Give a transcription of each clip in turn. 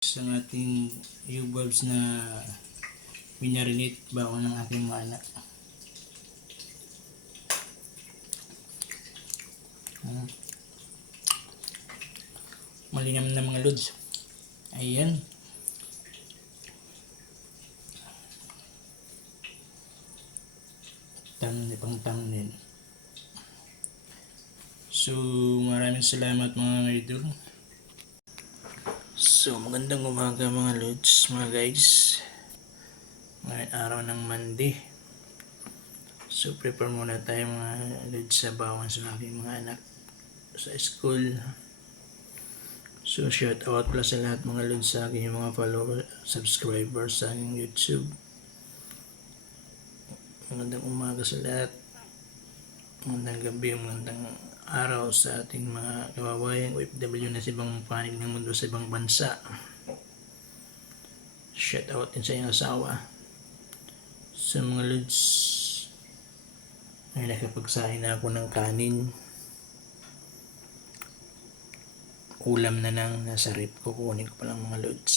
Sa ating U-bulbs na minarinate baon ng aking mga anak. Malinam na mga lods. Ayan. Pang din. So, maraming salamat mga idol. So, magandang umaga mga lods, mga guys. Ngayon araw ng Monday. So, prepare muna tayo mga lods sa bawan sa aking mga anak sa school. So, shout out pala sa lahat mga lods sa aking mga follower, subscribers sa aking YouTube. Magandang umaga sa lahat. Magandang gabi, magandang araw sa ating mga kababayan OFW na sa ibang panig ng mundo, sa ibang bansa. Shout out din sa iyong asawa. Sa mga lods, ay nakapagsahin na ako ng kanin. Ulam na nang nasa rip ko, kukunin ko palang mga lods.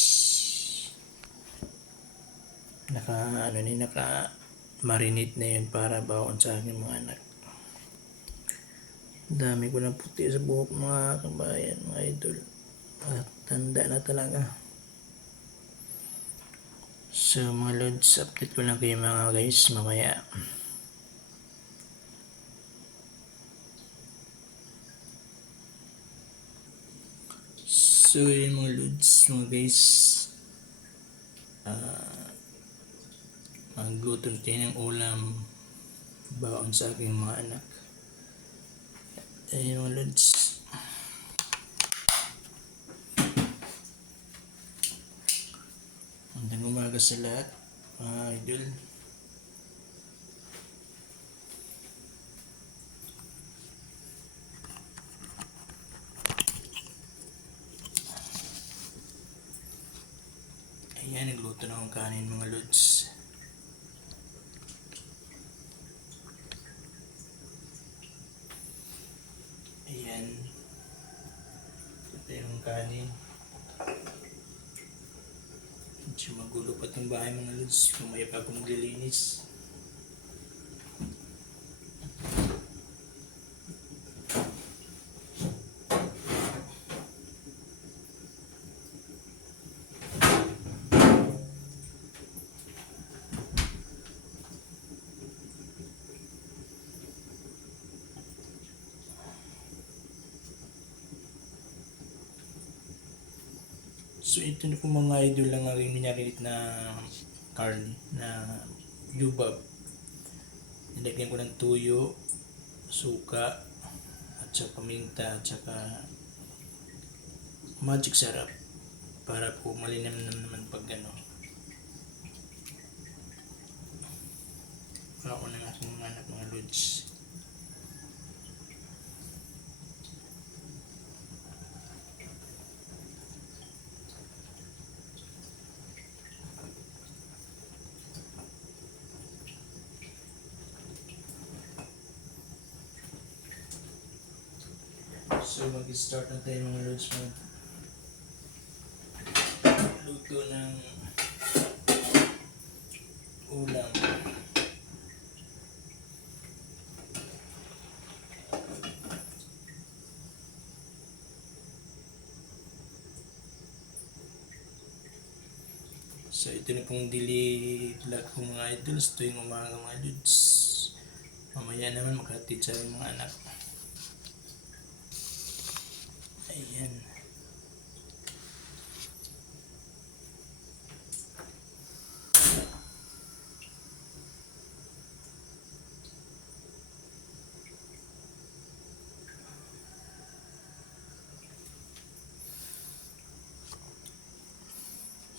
Naka marinate na yun para baon sa aking mga anak. Dami ko ng puti sa buhok mga kabayan, mga idol. Tanda na talaga. So mga lods, update ko lang kayo mga guys mamaya. So yun mga lods, mga guys. Magluto tayo ng ulam baon sa aking mga anak. Ayun mga lods. Magandang umaga sa lahat mga idol. Ayan, nagluto na akong kanin mga lods. Ayan. Ito yung kanin. Medyo magulo pa itong bahay mga lods. Kumaya pa ako maglilinis. So ito na po mga idol lang aking minarinate na carne na yubab. Nilagyan ko ng tuyo, suka, at saka paminta, at saka magic sarap para po malinamnam naman pag gano. Ako ng aking mga anak mga lods. So mag-start na tayo mga lods luto ng ulam. So ito na pong daily vlog ko mga idols tuwing umaga mga lods. Mamaya naman maghatid sa mga anak. Ayan.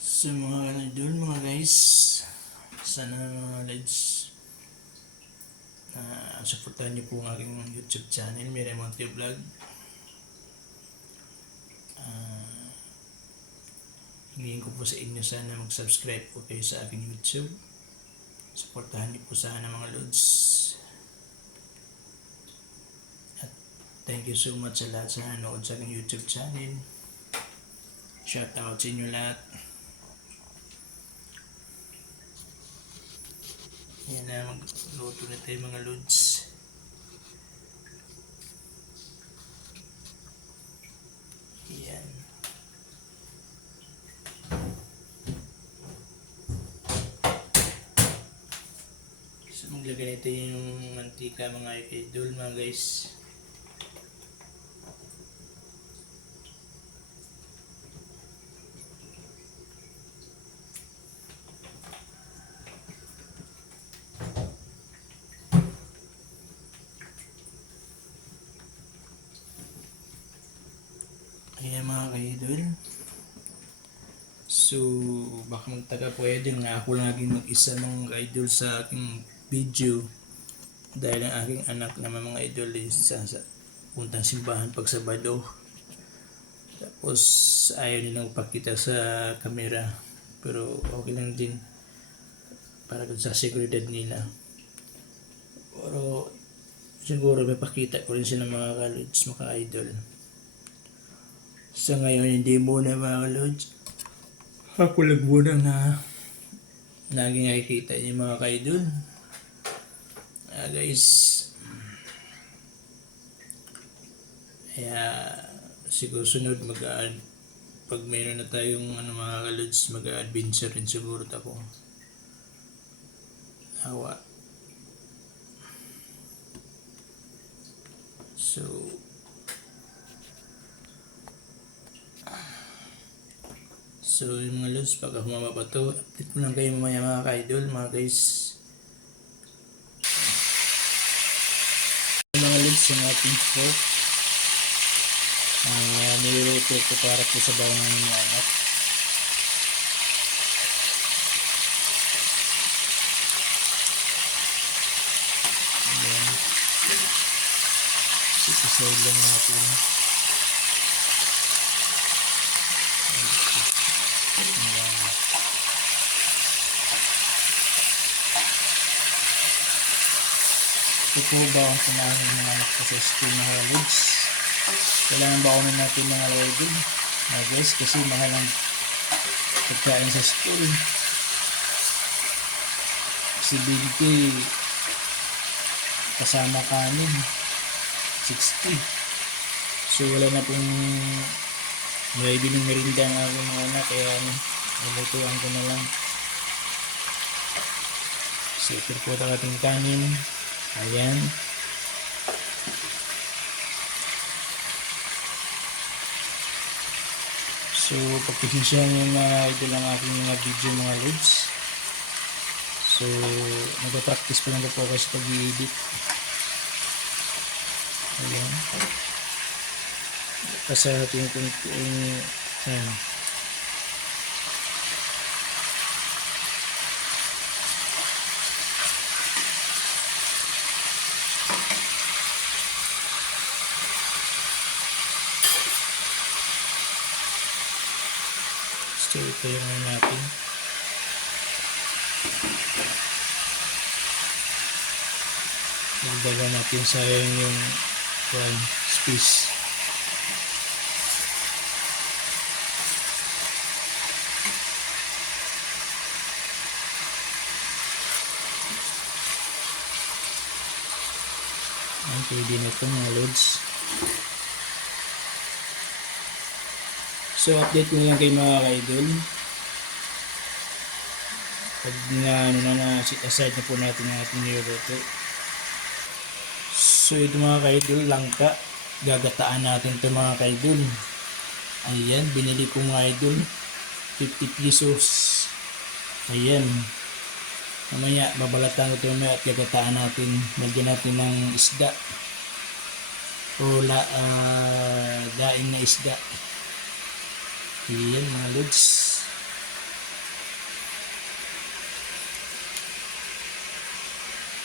So mga idol, mga guys, sana mga lods supportahan niyo po ang aking YouTube channel, Miray Monte Vlog. Hingin ko po sa inyo sana mag-subscribe po kayo sa aking YouTube. Supportahan niyo po sana mga lods. At thank you so much sa lahat sa nanood sa aking YouTube channel. Shout out sa inyo lahat. Yan na, magluto na tayo mga lods. Yan. So maglagay natin yung mantika mga idol mga guys. Ayan mga ka-idol. So, baka magtaga pwede nga ako laging mag-isa ng ka-idol sa aking video. Dahil ang aking anak naman mga idol is sa puntang simbahan pag Sabado. Tapos ayaw nilang pakita sa camera. Pero okay lang din para sa seguridad nila. Pero siguro may pakita ko rin sila mga ka-lods, mga ka-idol. Sa ngayon, hindi muna mga lods. Ako lang muna na laging nakikita yung mga ka-idol. Guys. Kaya siguro sunod mag-add. Pag mayroon na tayong mga ka-lods, mag-adventure rin siguro ako. Hawa. So yung mga lods, pagka humaba pa to, update ko lang kayo mamaya mga ka-idol, mga guys. Mga lods, yung ating pork. Niluluto ko para po sa bawang ng mga anak. Ayan. Sisisawid lang natin. Ito ba ang sinahin ng mga anak ko sa school mga lods? Kailangan baunin natin mga idol guys kasi mahal ang pagkain sa school. Si BDK kasama kanin 60. So wala na pong may biling merinda ang aking mga anak kaya nilutuan ko na lang. So ito po ang ating kanin. Ayan. So, pagkikisyahan yung idol ang aking mga video mga lods. So, nag-practice pa lang po ako sa pag-i-edit. Ayan. Kasi ayan. So, ito yung natin. Magdaga natin sayang yung space. Ayan, pwede na ito mga lods. So, update ko lang kayo mga ka-idol. Pag aside na po natin ang ating niluto. So, ito mga ka-idol, langka. Gagataan natin ito mga ka-idol. Ayan, binili ko mga idol. 50 pesos. Ayan. Mamaya, babalatan ko ito mamaya at gagataan natin. Lagyan natin ng isda. O daing na isda. Ayan mga lods.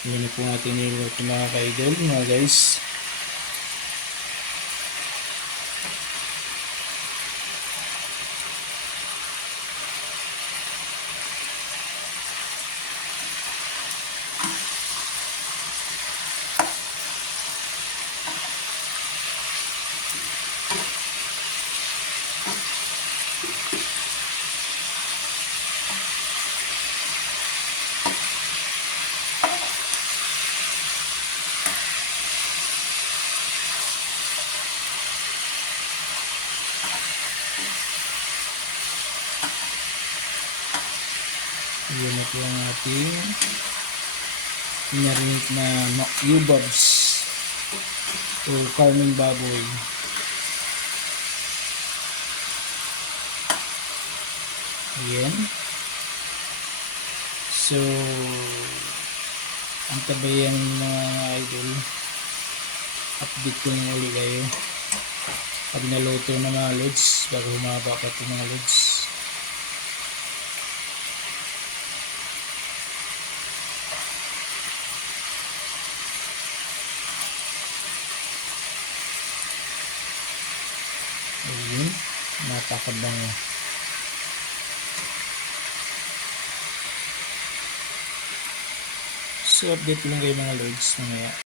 Ayan na po natin niluto mga ka-idol mga guys. Yan na po ang ating pinarinit na yubabs o karning baboy. Ayan. So, ang tabayan mga idol, update ko na ulit kayo pag naluto na mga lods bago humaba pa ito mga lods. Ayun, napakabango. So update lang kayo mga lods mamaya.